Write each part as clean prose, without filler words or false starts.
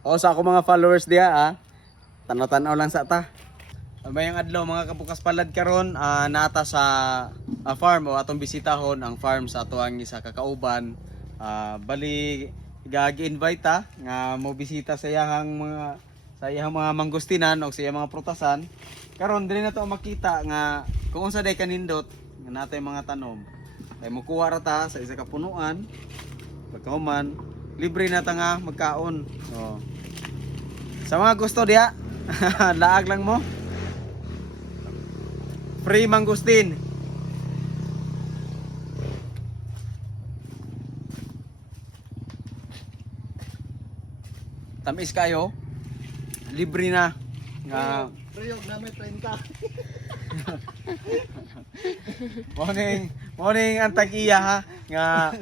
O sa ako mga followers diya tanaw-tanaw lang sa ta. Mayang adlaw mga kabukas palad karon nata sa farm o atong bisitahon ang farm sa ato ang isa kakauban. Bali gagi-invite ta nga mo bisita sa iyang mga manggustinan o sa iyang mga prutasan. Karon dili na to makita nga kung unsa day kanindot nga natay mga tanom. Ay mo kuha ra ta sa isa ka punuan. Pagkahuman libre na ta nga magkaon. Oh. Sa mga gusto diya, laag lang mo. Free mangustin. Tamis kayo. Libre na. Nga Priyog na may 30. morning ang tag-iya ha. Nga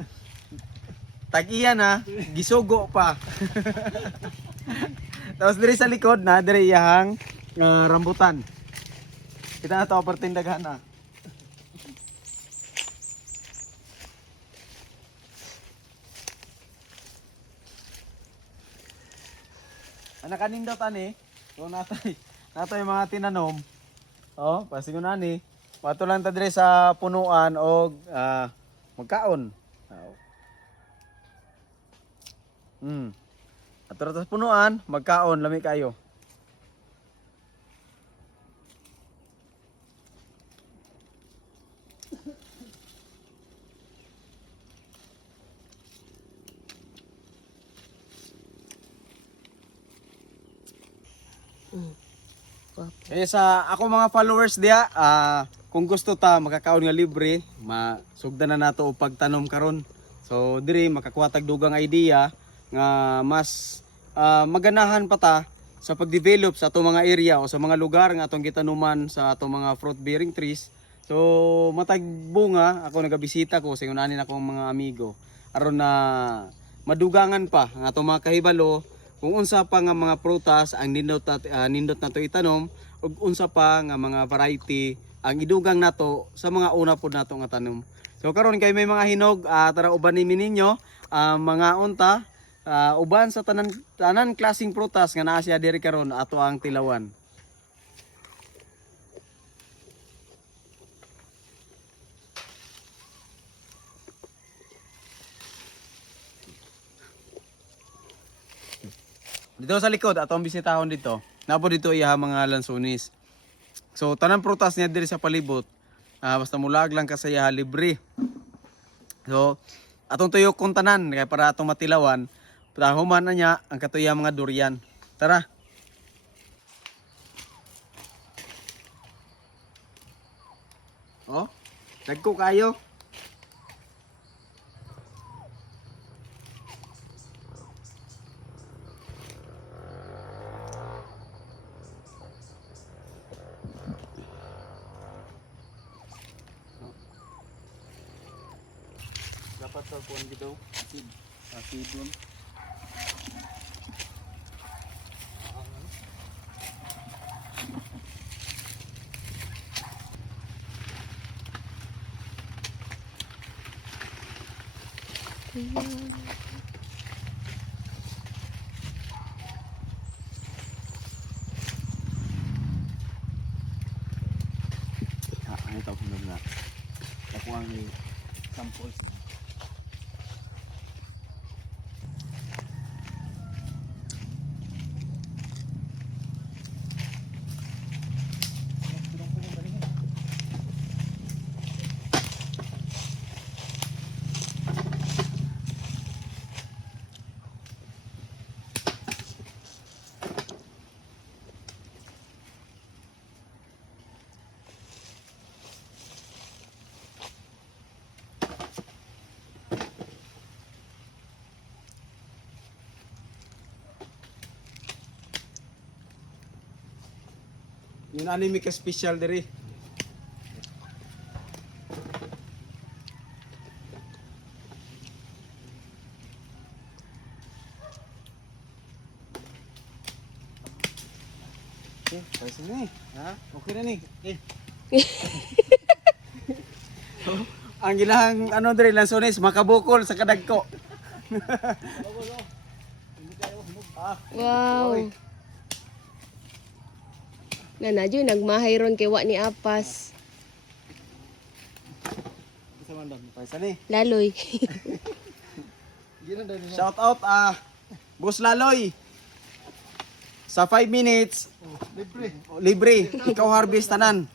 tag-iya na, gisugo pa. Tapos diri sa likod na, diri iyahang rambutan. Kita na to pertindaghan na. Ana kanindot ani. So natay mga tinanom. Oh, pasigon ani. Pato lang ta diri sa punuan og magkaon. Ato sa punuan, magkaon lami kayo. Sa ako mga followers diya, kung gusto ta makakaon nga libre, masugdan na nato og pagtanom karon. So diri makakuha tag dugang idea nga mas maganahan pa ta sa pag-develop sa atong mga area o sa mga lugar nga atong gitanuman sa atong mga fruit bearing trees. So matag bunga ako nagabisita ko sa unanin akong mga amigo aron na madugangan pa ang atong mga kahibalo kung unsa pa nga mga prutas ang nindot nato itanom ug unsa pa nga mga variety ang idugang nato sa mga una pod nato nga tanom. So karon kay may mga hinog tara uban nimi ninyo mga unta uban sa tanan klaseng prutas nga naa siya diri karon ato ang tilawan. Dito sa likod atong bisitahon dito. Napo dito iya mga lansones. So tanan prutas niya diri sa palibot. Basta mulag lang kasaya libre. So atong tuyok kung tanan kay para atong matilawan. Human na niya ang katuya mga durian. Tara. Oh, nagko kayo. Dapat sa kuan dito, acid dun. Ano ito kung na? Ako ang samples na. Yung anime ka special diri. Okay, pwes na eh. Ha? Okay na ni. Ang ilang ano diri lansones makabukol sa kadagko. Wow. Nanadyo, nagmahay ron kay wa ni Apas. Isa man daw, paisa ni. Laloy. Shout out Boss Laloy. Sa 5 minutes, libre. Ikaw harvest tanan.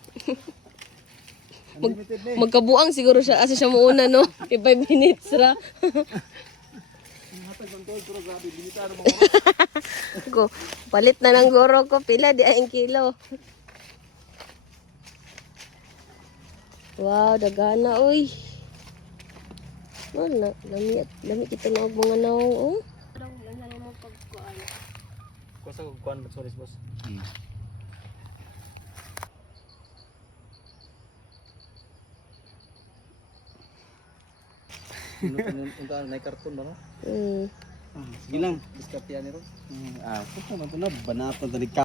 Magkabuang siguro siya asa siya muuna no. Kay 5 minutes ra. Ko, palit na ng goro ko pila di ay kilo. Wow, dagana uy. Wala, lami kita na og mga naong oh. Kusa ko kuan sorry boss. Unta na karton ba no? Mm. Sige lang. Diskarte ani ron. Ito naman ito na. Banaton tadi ka.